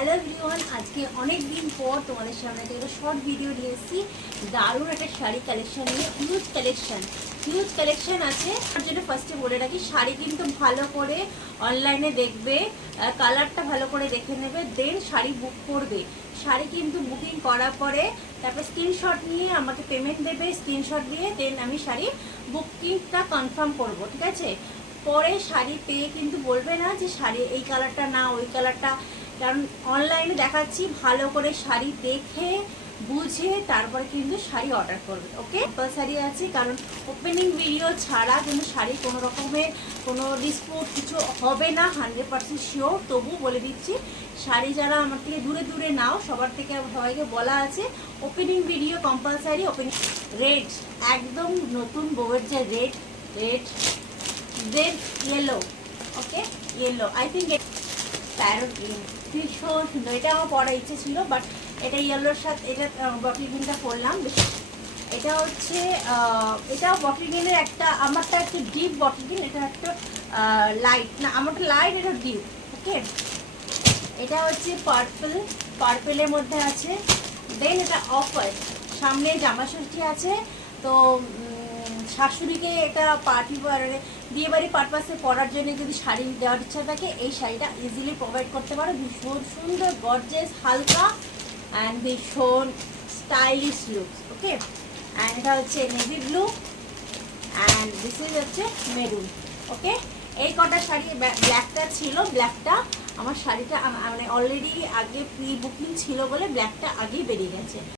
Hello everyone, আজকে অনেক দিন পর তোমাদের সামনে একটা শর্ট ভিডিও নিয়ে এসেছি। দারুণ একটা শাড়ি কালেকশন নিয়ে, হিউজ কালেকশন আছে। তার জন্য ফার্স্টে বলে রাখি, শাড়ি কিন্তু ভালো করে অনলাইনে দেখবে, কালারটা ভালো করে দেখে নেবে, দেন শাড়ি বুক করবে। শাড়ি কিন্তু বুকিং করার পরে তারপর স্ক্রিনশট নিয়ে আমাকে পেমেন্ট দেবে, স্ক্রিনশট দিয়ে দেন আমি শাড়ি বুকিংটা কনফার্ম করব, ঠিক আছে? পরে শাড়ি পেয়ে কিন্তু বলবে না যে শাড়ি এই কালারটা না ওই কালারটা, কারণ অনলাইনে দেখাচ্ছি। ভালো করে শাড়ি দেখে বুঝে তারপরে কিন্তু শাড়ি অর্ডার করবে, ওকে? কম্পালসারি আছে, কারণ ওপেনিং ভিডিও ছাড়া কিন্তু শাড়ি কোনো রকমের কোনো ডিসপুট কিছু হবে না, 100% শিওর। তবু বলে দিচ্ছি, শাড়ি যারা আমার থেকে দূরে দূরে নাও, সবার থেকে সবাইকে বলা আছে opening video compulsory. Opening red, একদম নতুন বউয়ের যে red then yellow, okay? Yellow, I think parrot green, ভীষণ সুন্দর। এটা আমার পরার ইচ্ছে ছিল, বাট এটা ইয়েলোর সাথে এটা বটল গ্রিনটা পরলাম। এটা হচ্ছে এটাও বটল গ্রিনের একটা, আমারটা একটু ডিপ বটল গ্রিন, এটা একটা লাইট, না আমারটা লাইট, এটা ডিপ, ওকে? এটা হচ্ছে পার্পেলের মধ্যে আছে। দেন এটা অফ হোয়াইট, সামনে জামা ষষ্ঠী আছে, তো শাশুড়িকে এটা বিয়ে বাড়ি পারপাসে পরার জন্য যদি শাড়ি দেওয়ার ইচ্ছা থাকে, এই শাড়িটা ইজিলি প্রোভাইড করতে পারো। ভীষণ সুন্দর, গর্জিয়াস, হালকা অ্যান্ড ভীষণ স্টাইলিশ লুকস, ওকে? অ্যান্ড এটা হচ্ছে navy blue and this is হচ্ছে মেরুন, ওকে? এই কটা শাড়ি, ব্ল্যাকটা ছিল, ব্ল্যাকটা আমার শাড়িটা মানে অলরেডি আগে প্রি বুকিং ছিল বলে ব্ল্যাকটা আগেই বেরিয়ে গেছে।